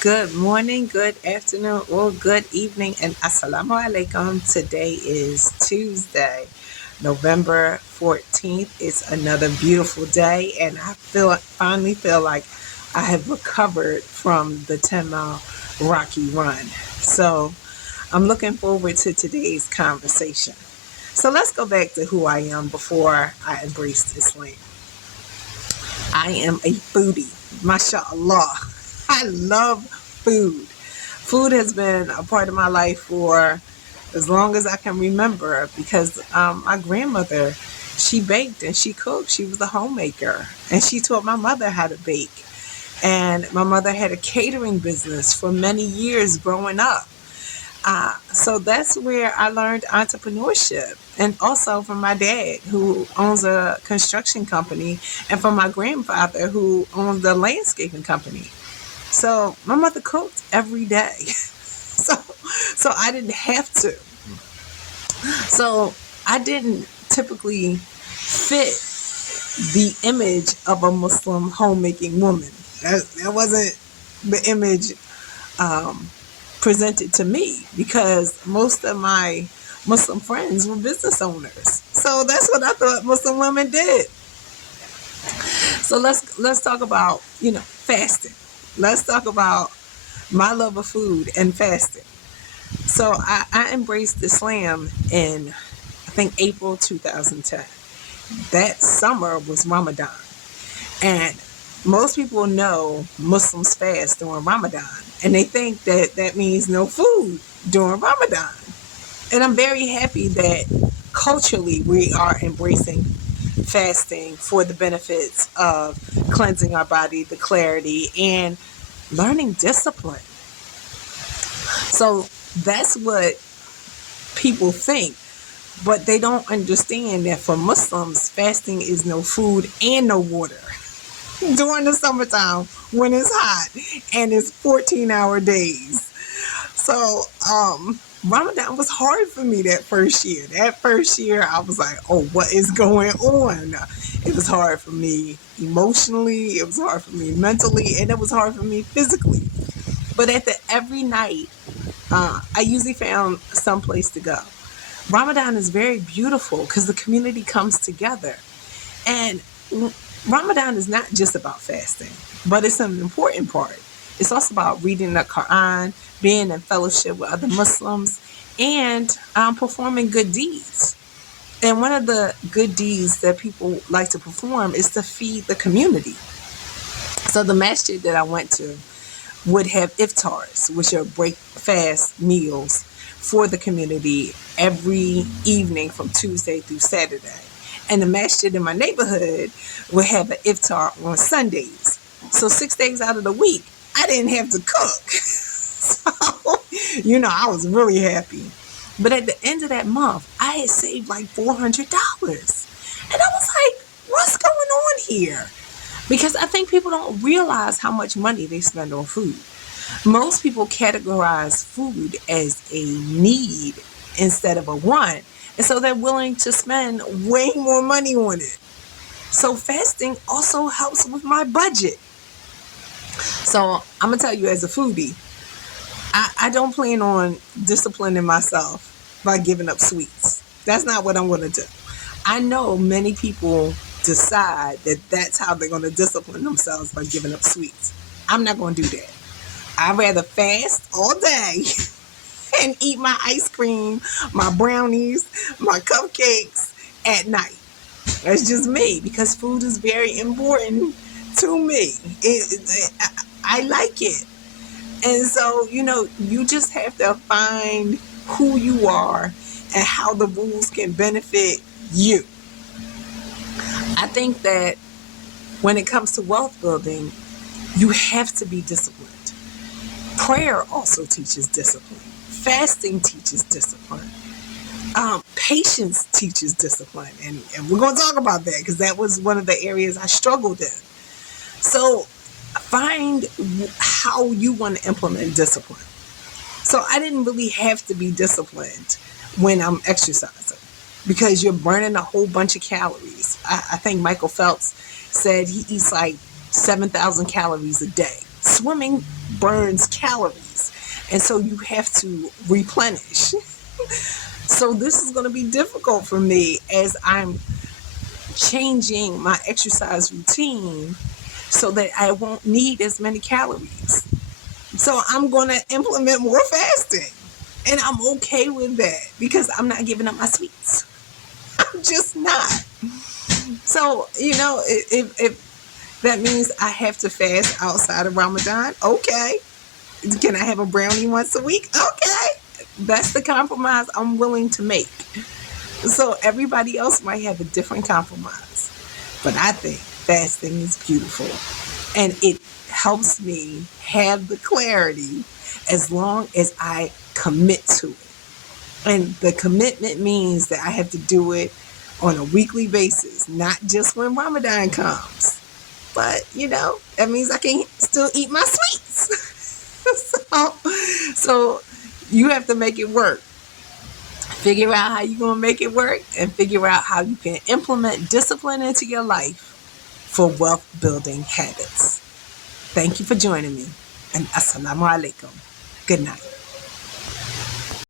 Good morning, good afternoon, or good evening, and assalamu alaikum. Today is Tuesday, November 14th. It's another beautiful day, and finally feel like I have recovered from the 10-mile rocky run. So I'm looking forward to today's conversation. So let's go back to who I am before I embraced Islam. I am a foodie, mashallah. I love food. Food has been a part of my life for as long as I can remember because my grandmother, she baked and she cooked. She was a homemaker and she taught my mother how to bake. And my mother had a catering business for many years growing up. So that's where I learned entrepreneurship, and also from my dad, who owns a construction company, and from my grandfather, who owns a landscaping company. So my mother cooked every day. So I didn't have to. So I didn't typically fit the image of a Muslim homemaking woman. That wasn't the image um, presented to me because most of my Muslim friends were business owners. So that's what I thought Muslim women did. So let's talk about, fasting. Let's talk about my love of food and fasting. So I embraced Islam in, I think, April 2010. That summer was Ramadan. And most people know Muslims fast during Ramadan. And they think that that means no food during Ramadan. And I'm very happy that culturally we are embracing fasting for the benefits of cleansing our body, the clarity, and learning discipline. So that's what people think, but they don't understand that for Muslims, fasting is no food and no water during the summertime when it's hot and it's 14-hour days. So, Ramadan was hard for me that first year. That first year, I was like, oh, what is going on? It was hard for me emotionally, it was hard for me mentally, and it was hard for me physically. But every night, I usually found some place to go. Ramadan is very beautiful because the community comes together. And Ramadan is not just about fasting, but it's an important part. It's also about reading the Quran, being in fellowship with other Muslims, and performing good deeds. And one of the good deeds that people like to perform is to feed the community. So the masjid that I went to would have iftars, which are breakfast meals for the community every evening from Tuesday through Saturday. And the masjid in my neighborhood would have an iftar on Sundays. So 6 days out of the week, I didn't have to cook. So, I was really happy. But at the end of that month, I had saved like $400. And I was like, what's going on here? Because I think people don't realize how much money they spend on food. Most people categorize food as a need instead of a want. And so they're willing to spend way more money on it. So fasting also helps with my budget. So I'm going to tell you, as a foodie, I don't plan on disciplining myself by giving up sweets. That's not what I'm going to do. I know many people decide that that's how they're going to discipline themselves, by giving up sweets. I'm not going to do that. I'd rather fast all day and eat my ice cream, my brownies, my cupcakes at night. That's just me, because food is very important to me. I like it. And so, you just have to find who you are and how the rules can benefit you. I think that when it comes to wealth building, you have to be disciplined. Prayer also teaches discipline. Fasting teaches discipline. Patience teaches discipline. And we're going to talk about that because that was one of the areas I struggled in. So find how you want to implement discipline. So I didn't really have to be disciplined when I'm exercising, because you're burning a whole bunch of calories. I think Michael Phelps said he eats like 7,000 calories a day. Swimming burns calories. And so you have to replenish. So this is going to be difficult for me as I'm changing my exercise routine so that I won't need as many calories. So I'm going to implement more fasting. And I'm okay with that because I'm not giving up my sweets. I'm just not. So, if that means I have to fast outside of Ramadan, okay. Can I have a brownie once a week? Okay. That's the compromise I'm willing to make. So everybody else might have a different compromise. But I think fasting is beautiful. And it helps me have the clarity as long as I commit to it. And the commitment means that I have to do it on a weekly basis, not just when Ramadan comes. But, that means I can still eat my sweets. so you have to make it work. Figure out how you're going to make it work and figure out how you can implement discipline into your life for wealth building habits. Thank you for joining me, and assalamu alaikum. Good night.